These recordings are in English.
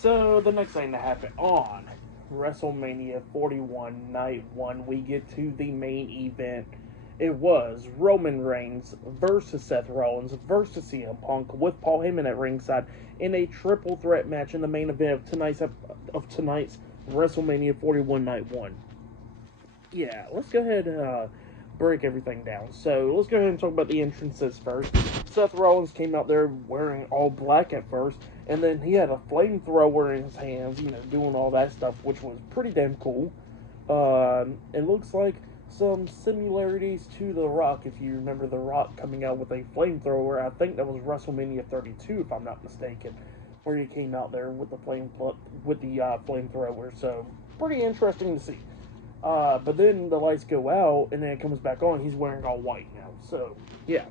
So the next thing to happen on WrestleMania 41 Night 1, we get to the main event. It was Roman Reigns versus Seth Rollins versus CM Punk with Paul Heyman at ringside in a triple threat match in the main event of tonight's WrestleMania 41 Night 1. Yeah, let's go ahead and break everything down. So let's go ahead and talk about the entrances first. Seth Rollins came out there wearing all black at first, and then he had a flamethrower in his hands, doing all that stuff, which was pretty damn cool. It looks like some similarities to The Rock, if you remember The Rock coming out with a flamethrower. I think that was WrestleMania 32, if I'm not mistaken, where he came out there with the flamethrower. So pretty interesting to see. But then the lights go out, and then it comes back on. He's wearing all white now. So, yeah.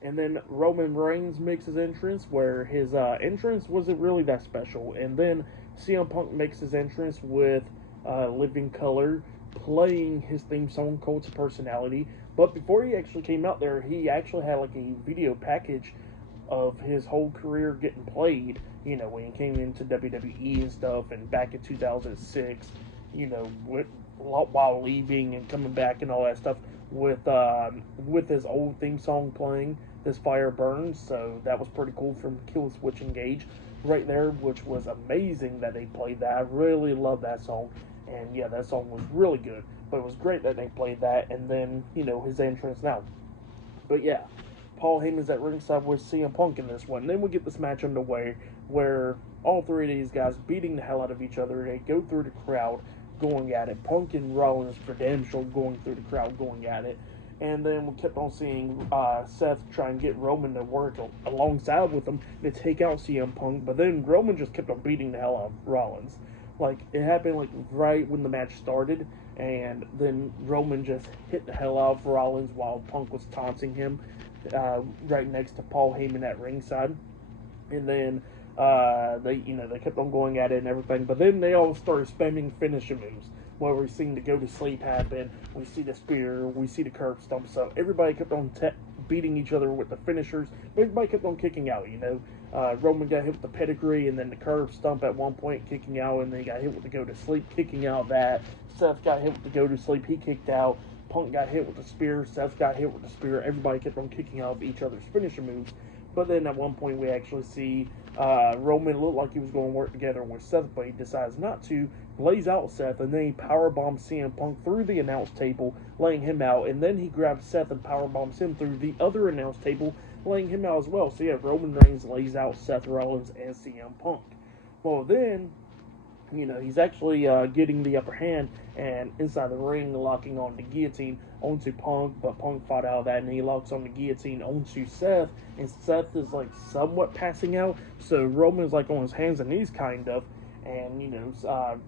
And then Roman Reigns makes his entrance, where his entrance wasn't really that special. And then CM Punk makes his entrance with Living Color playing his theme song, Cult of Personality. But before he actually came out there, he actually had like a video package of his whole career getting played, when he came into WWE and stuff, and back in 2006, while leaving and coming back and all that stuff with his old theme song playing, This Fire Burns. So that was pretty cool from Kill Switch Engage right there, which was amazing that they played that. I really love that song, and yeah, that song was really good, but it was great that they played that, and then, his entrance now. But yeah, Paul Heyman's at ringside with CM Punk in this one. And then we get this match underway where all three of these guys beating the hell out of each other. They go through the crowd going at it. Punk and Rollins for damn sure going through the crowd going at it. And then we kept on seeing Seth try and get Roman to work alongside with him to take out CM Punk. But then Roman just kept on beating the hell out of Rollins. Like, it happened like right when the match started. And then Roman just hit the hell out of Rollins while Punk was taunting him right next to Paul Heyman at ringside. And then they kept on going at it and everything. But then they all started spamming finisher moves. Where we seen the go to sleep happen, we see the spear, we see the curb stomp. So everybody kept on beating each other with the finishers. Everybody kept on kicking out. Roman got hit with the pedigree and then the curb stomp at one point, kicking out, and then he got hit with the go to sleep, kicking out that. Seth got hit with the go to sleep, he kicked out. Punk got hit with the spear, Seth got hit with the spear. Everybody kept on kicking out of each other's finisher moves. But then at one point we actually see Roman look like he was going to work together with Seth, but he decides not to, lays out Seth, and then he powerbombs CM Punk through the announce table, laying him out, and then he grabs Seth and powerbombs him through the other announce table, laying him out as well. So yeah, Roman Reigns lays out Seth Rollins and CM Punk. Well then, he's actually getting the upper hand, and inside the ring, locking on the guillotine onto Punk, but Punk fought out of that, and he locks on the guillotine onto Seth, and Seth is like somewhat passing out, so Roman's like on his hands and knees kind of, and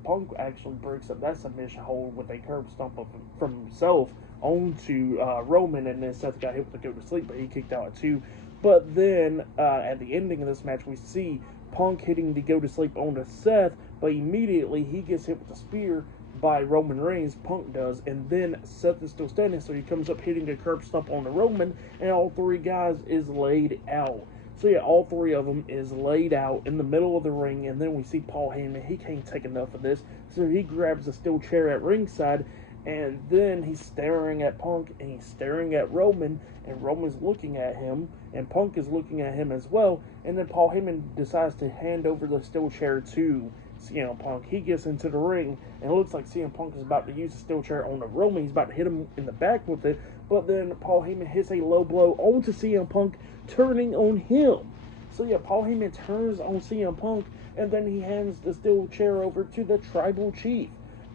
Punk actually breaks up that submission hold with a curb stomp from himself onto Roman, and then Seth got hit with the go to sleep, but he kicked out at two. But then at the ending of this match, we see Punk hitting the go to sleep onto Seth, but immediately he gets hit with the spear by Roman Reigns. Punk does, and then Seth is still standing, so he comes up hitting a curb stomp on the Roman, and all three guys is laid out. So yeah, all three of them is laid out in the middle of the ring, and then we see Paul Heyman. He can't take enough of this, so he grabs a steel chair at ringside, and then he's staring at Punk, and he's staring at Roman, and Roman's looking at him, and Punk is looking at him as well, and then Paul Heyman decides to hand over the steel chair to CM Punk. He gets into the ring, and it looks like CM Punk is about to use the steel chair on the Roman. He's about to hit him in the back with it, but then Paul Heyman hits a low blow onto CM Punk, turning on him. So yeah, Paul Heyman turns on CM Punk, and then he hands the steel chair over to the Tribal Chief.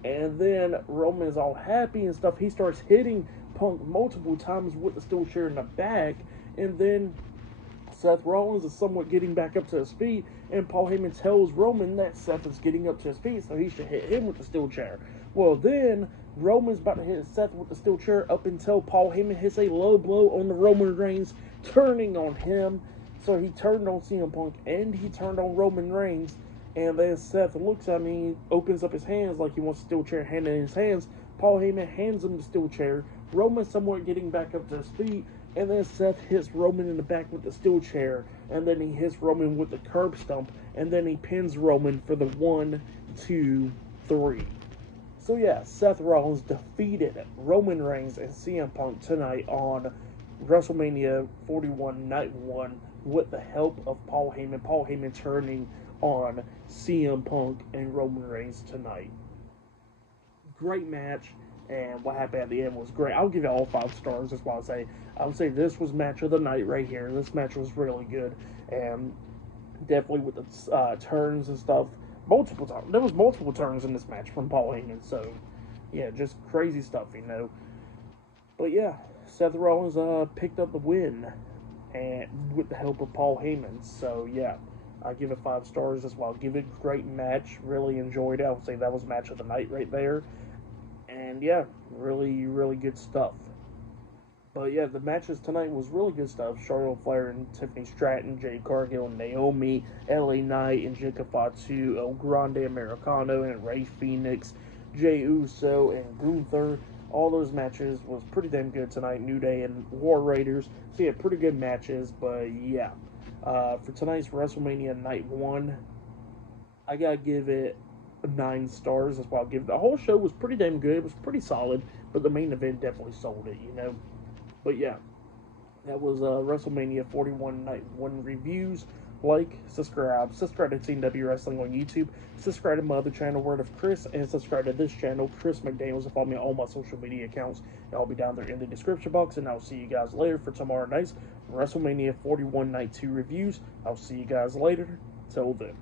And then Roman is all happy and stuff. He starts hitting Punk multiple times with the steel chair in the back, and then Seth Rollins is somewhat getting back up to his feet, and Paul Heyman tells Roman that Seth is getting up to his feet, so he should hit him with the steel chair. Well, then Roman's about to hit Seth with the steel chair up until Paul Heyman hits a low blow on the Roman Reigns, turning on him. So he turned on CM Punk, and he turned on Roman Reigns, and then Seth looks at me, opens up his hands like he wants a steel chair handed in his hands. Paul Heyman hands him the steel chair. Roman somewhat getting back up to his feet, And then Seth hits Roman in the back with the steel chair, and then he hits Roman with the curb stomp, and then he pins Roman for the 1, 2, 3. So yeah, Seth Rollins defeated Roman Reigns and CM Punk tonight on WrestleMania 41 Night 1 with the help of Paul Heyman. Paul Heyman turning on CM Punk and Roman Reigns tonight. Great match, and what happened at the end was great. I'll give it all 5 stars. That's why I would say this was match of the night right here. This match was really good, and definitely with the turns and stuff. Multiple times. There was multiple turns in this match from Paul Heyman. So, yeah, just crazy stuff, you know. But yeah, Seth Rollins picked up the win, and with the help of Paul Heyman. So yeah, I give it 5 stars as well. Give it a great match. Really enjoyed it. I would say that was match of the night right there. And yeah, really, really good stuff. But yeah, the matches tonight was really good stuff. Charlotte Flair and Tiffany Stratton, Jade Cargill and Naomi, LA Knight and Jacob Fatu, El Grande Americano and Rey Fenix, Jey Uso and Gunther. All those matches was pretty damn good tonight. New Day and War Raiders. So yeah, pretty good matches. But yeah, for tonight's WrestleMania Night 1, I gotta give it 9 stars. That's why I'll give it. The whole show was pretty damn good. It was pretty solid. But the main event definitely sold it, you know. But yeah, that was WrestleMania 41 Night 1 reviews. Like, subscribe to Team W Wrestling on YouTube, subscribe to my other channel, Word of Chris, and subscribe to this channel, Chris McDaniels, and follow me on all my social media accounts. And I'll be down there in the description box, and I'll see you guys later for tomorrow night's WrestleMania 41 Night 2 reviews. I'll see you guys later. Till then.